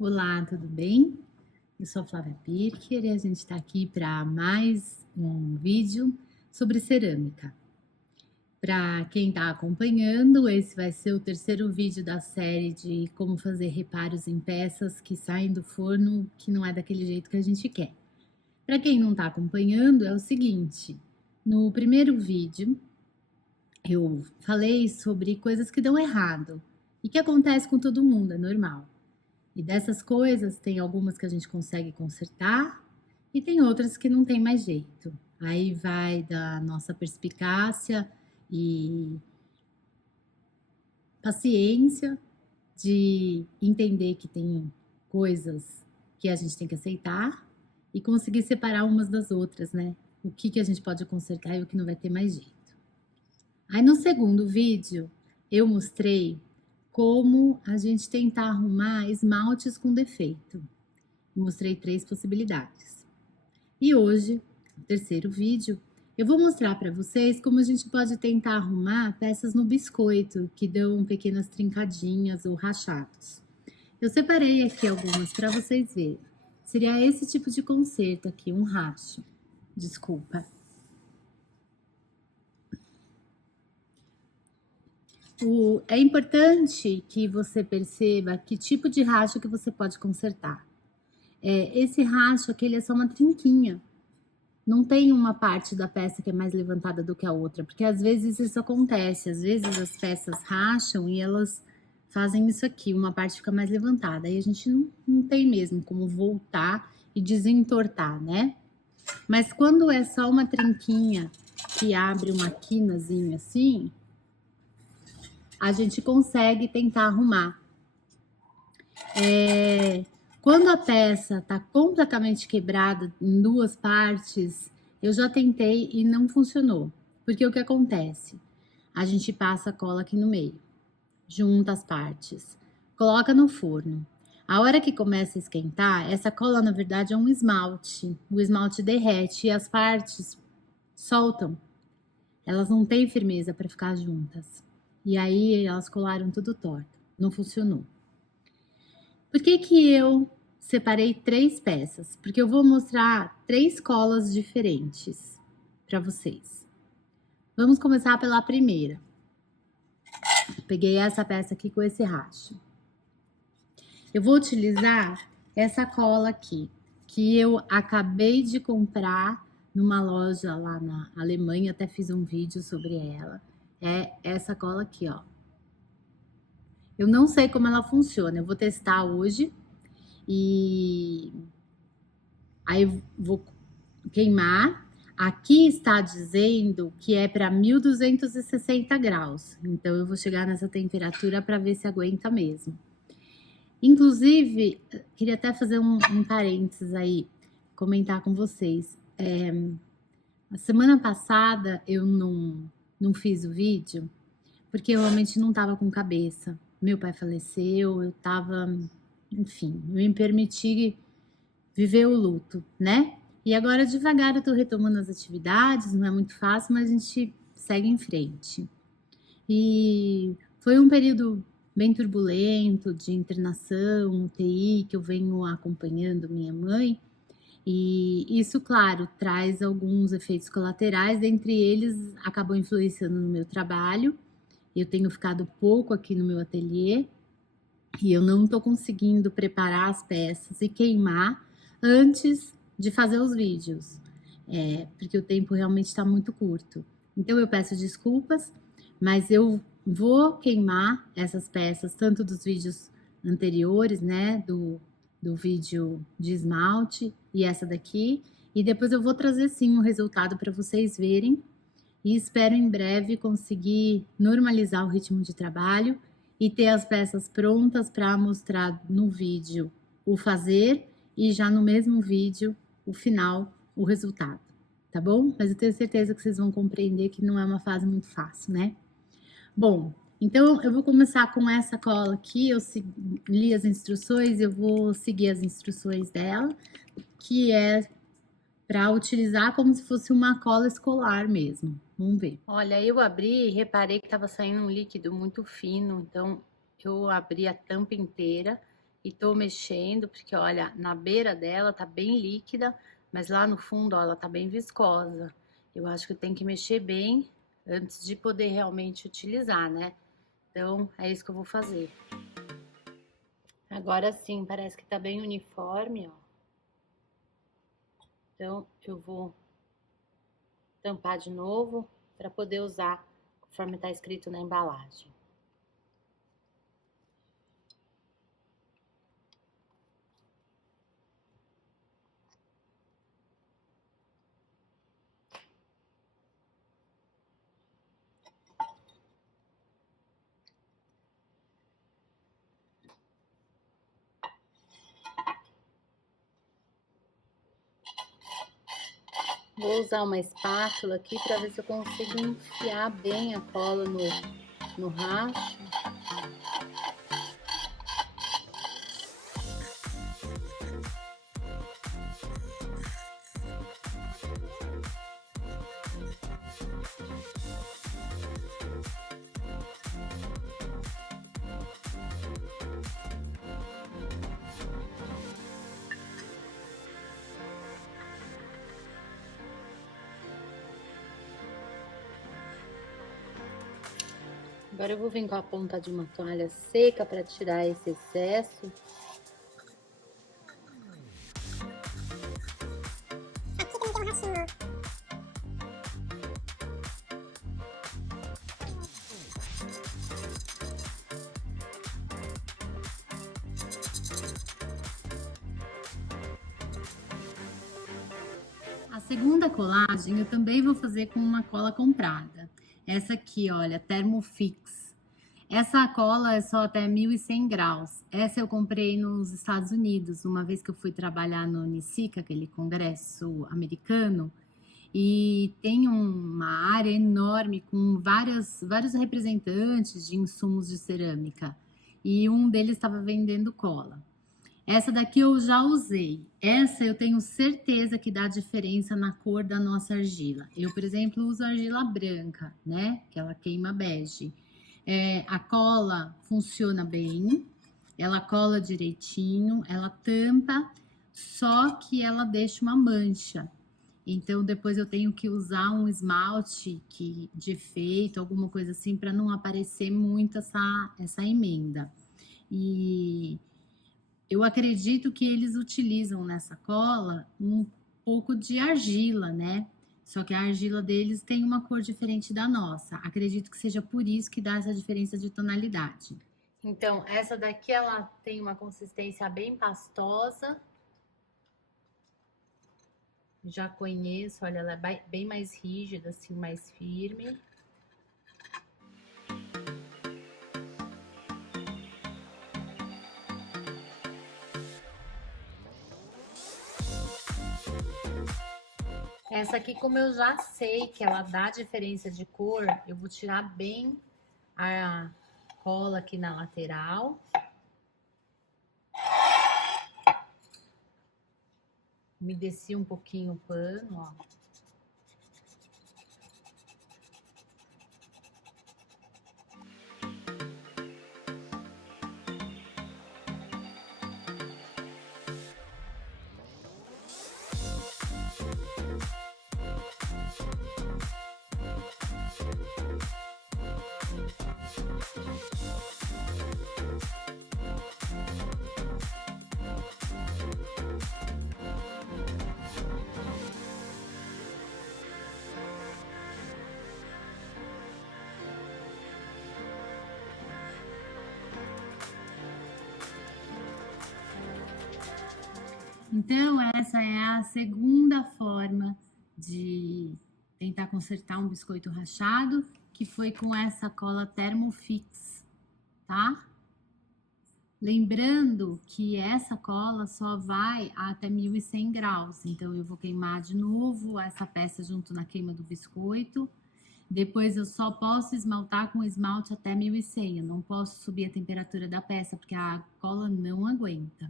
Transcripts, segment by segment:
Olá, tudo bem? Eu sou a Flávia Pirker e a gente está aqui para mais um vídeo sobre cerâmica. Para quem está acompanhando, esse vai ser o terceiro vídeo da série de como fazer reparos em peças que saem do forno que não é daquele jeito que a gente quer. Para quem não está acompanhando, é o seguinte: no primeiro vídeo eu falei sobre coisas que dão errado e que acontece com todo mundo, é normal. E dessas coisas, tem algumas que a gente consegue consertar e tem outras que não tem mais jeito. Aí vai da nossa perspicácia e paciência de entender que tem coisas que a gente tem que aceitar e conseguir separar umas das outras, né? O que a gente pode consertar e o que não vai ter mais jeito. Aí no segundo vídeo, eu mostrei como a gente tentar arrumar esmaltes com defeito. Mostrei 3 possibilidades. E hoje, no terceiro vídeo, eu vou mostrar para vocês como a gente pode tentar arrumar peças no biscoito que dão pequenas trincadinhas ou rachados. Eu separei aqui algumas para vocês verem. Seria esse tipo de conserto aqui, um racho. Desculpa. É importante que você perceba que tipo de racho que você pode consertar. Esse racho aqui, ele é só uma trinquinha. Não tem uma parte da peça que é mais levantada do que a outra, porque às vezes isso acontece, às vezes as peças racham e elas fazem isso aqui, uma parte fica mais levantada, aí a gente não tem mesmo como voltar e desentortar, né? Mas quando é só uma trinquinha que abre uma quinazinha assim, a gente consegue tentar arrumar. Quando a peça tá completamente quebrada em duas partes, eu já tentei e não funcionou. Porque o que acontece? A gente passa a cola aqui no meio, junta as partes, coloca no forno. A hora que começa a esquentar, essa cola na verdade é um esmalte. O esmalte derrete e as partes soltam. Elas não têm firmeza para ficar juntas. E aí elas colaram tudo torto. Não funcionou. Por que eu separei 3 peças? Porque eu vou mostrar 3 colas diferentes para vocês. Vamos começar pela primeira. Peguei essa peça aqui com esse racho. Eu vou utilizar essa cola aqui, que eu acabei de comprar numa loja lá na Alemanha, até fiz um vídeo sobre ela. É essa cola aqui, ó. Eu não sei como ela funciona, eu vou testar hoje e aí vou queimar. Aqui está dizendo que é para 1260 graus, então eu vou chegar nessa temperatura para ver se aguenta mesmo. Inclusive, queria até fazer um parênteses aí, comentar com vocês. A semana passada eu não fiz o vídeo porque eu realmente não estava com cabeça. Meu pai faleceu, eu estava, enfim, eu me permiti viver o luto, né? E agora devagar eu tô retomando as atividades, não é muito fácil, mas a gente segue em frente. E foi um período bem turbulento de internação, UTI, que eu venho acompanhando minha mãe, e isso, claro, traz alguns efeitos colaterais, entre eles acabou influenciando no meu trabalho. Eu tenho ficado pouco aqui no meu ateliê e eu não estou conseguindo preparar as peças e queimar antes de fazer os vídeos, porque o tempo realmente está muito curto. Então eu peço desculpas, mas eu vou queimar essas peças, tanto dos vídeos anteriores, né, do vídeo de esmalte e essa daqui, e depois eu vou trazer sim o resultado para vocês verem, e espero em breve conseguir normalizar o ritmo de trabalho e ter as peças prontas para mostrar no vídeo o fazer e já no mesmo vídeo o final, o resultado, tá bom? Mas eu tenho certeza que vocês vão compreender que não é uma fase muito fácil, né? Bom, então eu vou começar com essa cola aqui, eu li as instruções, eu vou seguir as instruções dela, que é para utilizar como se fosse uma cola escolar mesmo. Vamos ver. Olha, eu abri e reparei que estava saindo um líquido muito fino, então eu abri a tampa inteira E tô mexendo, porque olha, na beira dela tá bem líquida, mas lá no fundo, ó, ela tá bem viscosa. Eu acho que tem que mexer bem antes de poder realmente utilizar, né? Então, é isso que eu vou fazer. Agora sim, parece que tá bem uniforme, ó. Então, eu vou tampar de novo para poder usar conforme tá escrito na embalagem. Vou usar uma espátula aqui para ver se eu consigo enfiar bem a cola no racho. Agora eu vou vir com a ponta de uma toalha seca para tirar esse excesso. Aqui também tem um rachinho, ó. A segunda colagem eu também vou fazer com uma cola comprada. Essa aqui, olha, Thermofix. Essa cola é só até 1.100 graus. Essa eu comprei nos Estados Unidos, uma vez que eu fui trabalhar no NICICA, aquele congresso americano, e tem uma área enorme com vários representantes de insumos de cerâmica. E um deles estava vendendo cola. Essa daqui eu já usei. Essa eu tenho certeza que dá diferença na cor da nossa argila. Eu, por exemplo, uso argila branca, né? Que ela queima bege. A cola funciona bem, ela cola direitinho, ela tampa, só que ela deixa uma mancha. Então, depois eu tenho que usar um esmalte de efeito, alguma coisa assim, para não aparecer muito essa emenda. E eu acredito que eles utilizam nessa cola um pouco de argila, né? Só que a argila deles tem uma cor diferente da nossa. Acredito que seja por isso que dá essa diferença de tonalidade. Então, essa daqui ela tem uma consistência bem pastosa. Já conheço, olha, ela é bem mais rígida, assim, mais firme. Essa aqui, como eu já sei que ela dá diferença de cor, eu vou tirar bem a cola aqui na lateral. Umedeci um pouquinho o pano, ó. Então, essa é a segunda forma de tentar consertar um biscoito rachado, que foi com essa cola Thermofix, tá? Lembrando que essa cola só vai até 1.100 graus, então eu vou queimar de novo essa peça junto na queima do biscoito. Depois eu só posso esmaltar com esmalte até 1.100, eu não posso subir a temperatura da peça, porque a cola não aguenta.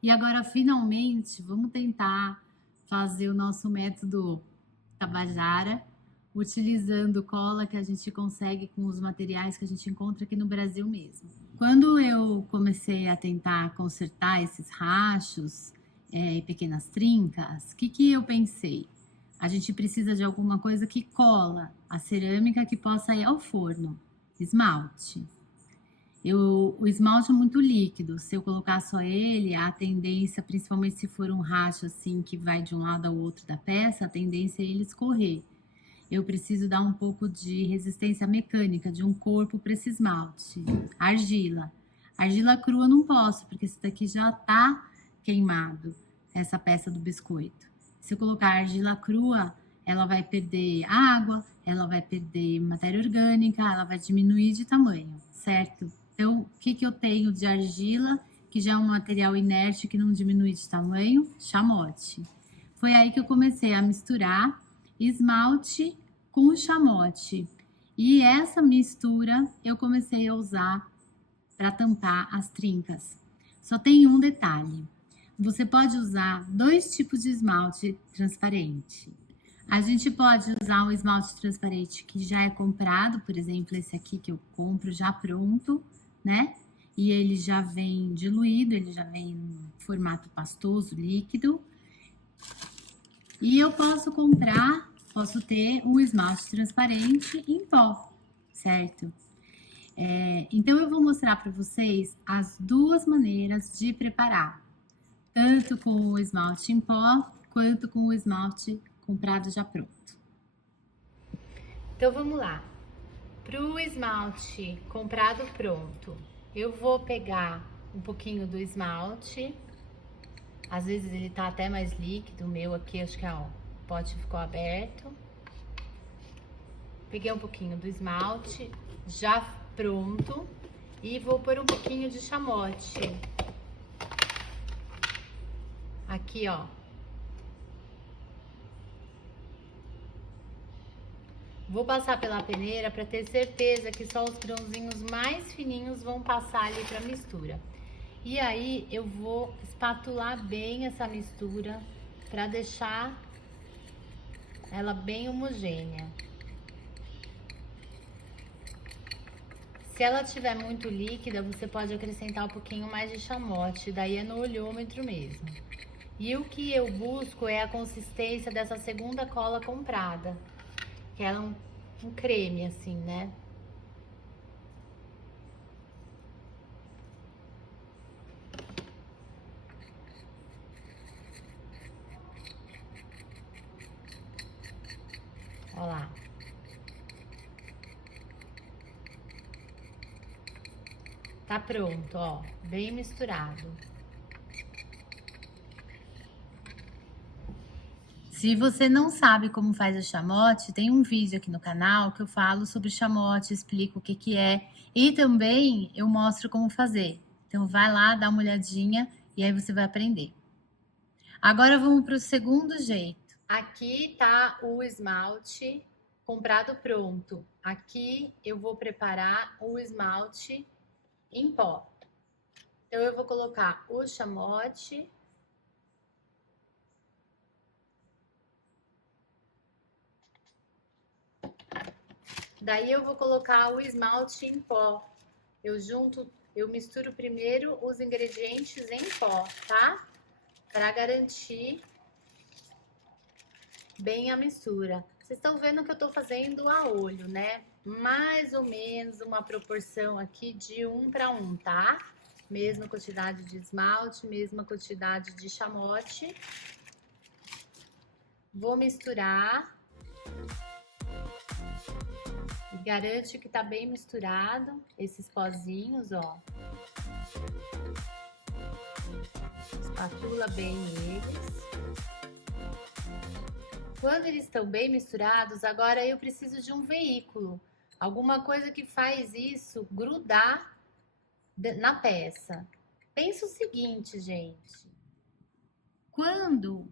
E agora, finalmente, vamos tentar fazer o nosso método Tabajara utilizando cola que a gente consegue com os materiais que a gente encontra aqui no Brasil mesmo. Quando eu comecei a tentar consertar esses rachos e pequenas trincas, o que eu pensei? A gente precisa de alguma coisa que cola a cerâmica que possa ir ao forno. Esmalte. O esmalte é muito líquido. Se eu colocar só ele, a tendência, principalmente se for um racho assim que vai de um lado ao outro da peça, a tendência é ele escorrer. Eu preciso dar um pouco de resistência mecânica, de um corpo para esse esmalte. Argila. Argila crua não posso, porque esse daqui já tá queimado, essa peça do biscoito. Se eu colocar argila crua, ela vai perder água, ela vai perder matéria orgânica, ela vai diminuir de tamanho, certo? Então, o que eu tenho de argila, que já é um material inerte que não diminui de tamanho? Chamote. Foi aí que eu comecei a misturar esmalte com chamote. E essa mistura eu comecei a usar para tampar as trincas. Só tem um detalhe. Você pode usar 2 tipos de esmalte transparente. A gente pode usar um esmalte transparente que já é comprado, por exemplo, esse aqui que eu compro já pronto, né? E ele já vem diluído, ele já vem em formato pastoso, líquido. E eu posso ter um esmalte transparente em pó, certo? Então, eu vou mostrar para vocês as 2 maneiras de preparar, tanto com o esmalte em pó, quanto com o esmalte comprado já pronto. Então, vamos lá. Para o esmalte comprado pronto, eu vou pegar um pouquinho do esmalte. Às vezes ele tá até mais líquido, o meu aqui acho que ó, o pote ficou aberto. Peguei um pouquinho do esmalte já pronto e vou pôr um pouquinho de chamote. Aqui, ó. Vou passar pela peneira para ter certeza que só os grãozinhos mais fininhos vão passar ali para mistura. E aí eu vou espatular bem essa mistura para deixar ela bem homogênea. Se ela estiver muito líquida, você pode acrescentar um pouquinho mais de chamote, daí é no olhômetro mesmo. E o que eu busco é a consistência dessa segunda cola comprada, que ela é um creme assim, né? Olha lá. Tá pronto, ó, bem misturado. Se você não sabe como faz o chamote, tem um vídeo aqui no canal que eu falo sobre chamote, explico o que é e também eu mostro como fazer. Então vai lá, dá uma olhadinha e aí você vai aprender. Agora vamos para o segundo jeito. Aqui tá o esmalte comprado pronto. Aqui eu vou preparar o esmalte em pó. Então eu vou colocar o chamote. Daí eu vou colocar o esmalte em pó. Eu misturo primeiro os ingredientes em pó, tá? Para garantir bem a mistura. Vocês estão vendo que eu tô fazendo a olho, né? Mais ou menos uma proporção aqui de 1 para 1, tá? Mesma quantidade de esmalte, mesma quantidade de chamote. Vou misturar. Garante que tá bem misturado esses pozinhos, ó. Espatula bem eles. Quando eles estão bem misturados, agora eu preciso de um veículo. Alguma coisa que faz isso grudar na peça. Pensa o seguinte, gente. Quando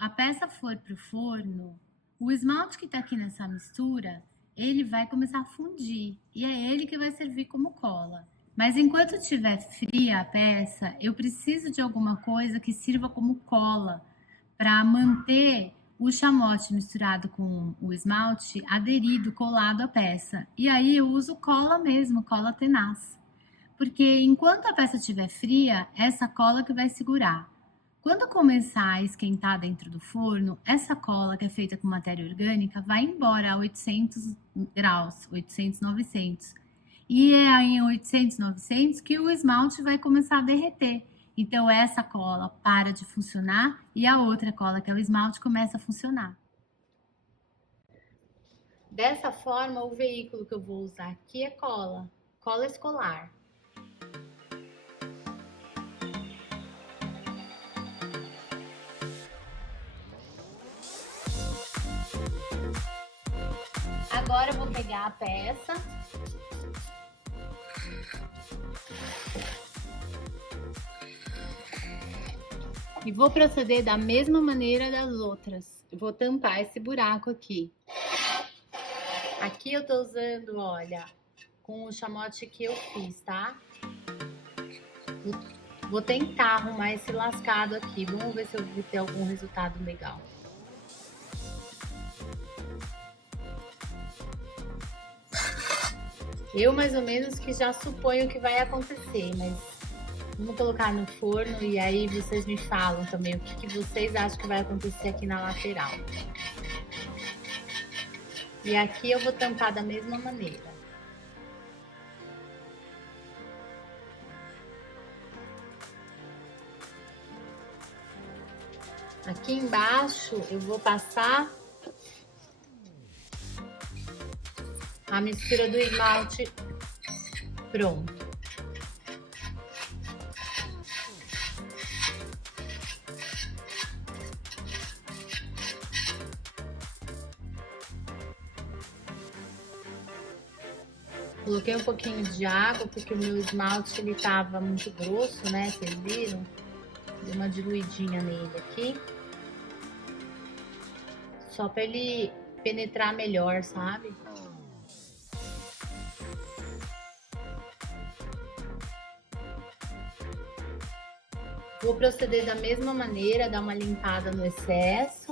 a peça for pro forno, o esmalte que tá aqui nessa mistura, ele vai começar a fundir. E é ele que vai servir como cola. Mas enquanto estiver fria a peça, eu preciso de alguma coisa que sirva como cola para manter o chamote misturado com o esmalte aderido, colado à peça. E aí eu uso cola mesmo, cola tenaz. Porque enquanto a peça estiver fria, essa cola que vai segurar. Quando começar a esquentar dentro do forno, essa cola que é feita com matéria orgânica vai embora a 800 graus, 800, 900. E é aí em 800, 900 que o esmalte vai começar a derreter. Então essa cola para de funcionar e a outra cola, que é o esmalte, começa a funcionar. Dessa forma, o veículo que eu vou usar aqui é cola escolar. Agora eu vou pegar a peça e vou proceder da mesma maneira das outras. Eu vou tampar esse buraco aqui. Aqui eu tô usando, olha, com o chamote que eu fiz, tá? Vou tentar arrumar esse lascado aqui. Vamos ver se eu vou ter algum resultado legal. Eu mais ou menos que já suponho que vai acontecer, mas vamos colocar no forno e aí vocês me falam também o que vocês acham que vai acontecer aqui na lateral. E aqui eu vou tampar da mesma maneira. Aqui embaixo eu vou passar a mistura do esmalte pronto. Coloquei um pouquinho de água porque o meu esmalte ele tava muito grosso, né? Vocês viram? Dei uma diluidinha nele aqui. Só para ele penetrar melhor, sabe? Vou proceder da mesma maneira, dar uma limpada no excesso.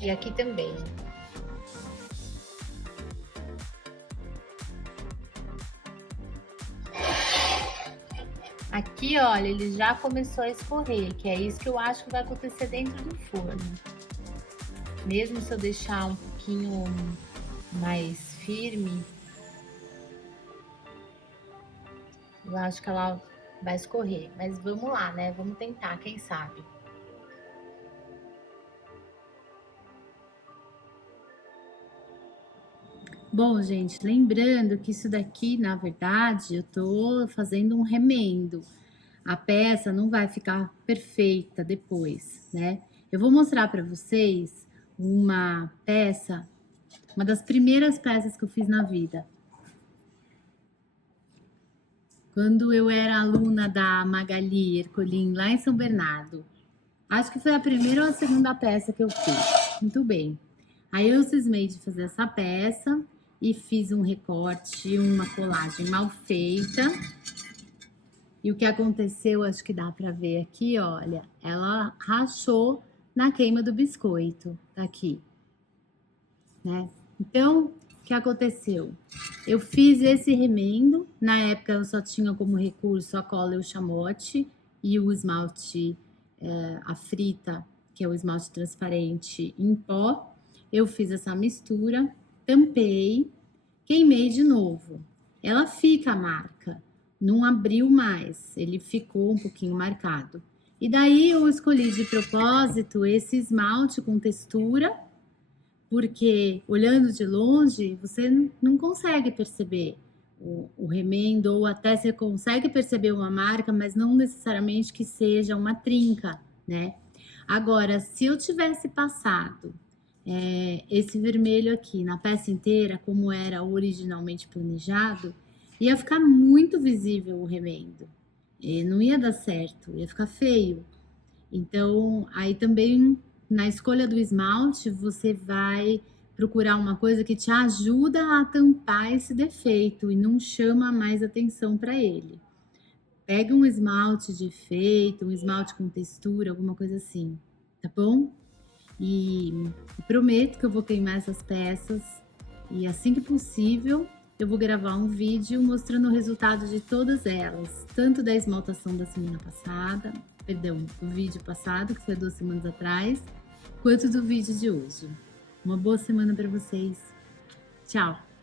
E aqui também. Aqui, olha, ele já começou a escorrer, que é isso que eu acho que vai acontecer dentro do forno. Mesmo se eu deixar um pouquinho mais firme, eu acho que ela vai escorrer. Mas vamos lá, né? Vamos tentar, quem sabe. Bom, gente, lembrando que isso daqui, na verdade, eu tô fazendo um remendo. A peça não vai ficar perfeita depois, né? Eu vou mostrar para vocês uma peça, uma das primeiras peças que eu fiz na vida. Quando eu era aluna da Magali Ercolim, lá em São Bernardo. Acho que foi a primeira ou a segunda peça que eu fiz. Muito bem. Aí eu cismei de fazer essa peça e fiz um recorte, uma colagem mal feita. E o que aconteceu, acho que dá para ver aqui, olha, ela rachou na queima do biscoito, tá aqui, né? Então, o que aconteceu? Eu fiz esse remendo, na época eu só tinha como recurso a cola e o chamote e o esmalte, a frita, que é o esmalte transparente em pó. Eu fiz essa mistura, tampei, queimei de novo. Ela fica a marca, não abriu mais, ele ficou um pouquinho marcado. E daí eu escolhi de propósito esse esmalte com textura, porque olhando de longe você não consegue perceber o remendo, ou até você consegue perceber uma marca, mas não necessariamente que seja uma trinca, né? Agora, se eu tivesse passado esse vermelho aqui na peça inteira, como era originalmente planejado, ia ficar muito visível o remendo. E não ia dar certo, ia ficar feio. Então, aí também na escolha do esmalte, você vai procurar uma coisa que te ajuda a tampar esse defeito e não chama mais atenção para ele. Pega um esmalte de efeito, um esmalte com textura, alguma coisa assim, tá bom? E prometo que eu vou queimar essas peças e assim que possível eu vou gravar um vídeo mostrando o resultado de todas elas, tanto da esmaltação da semana passada, perdão, do vídeo passado, que foi 2 semanas atrás, quanto do vídeo de hoje. Uma boa semana para vocês. Tchau!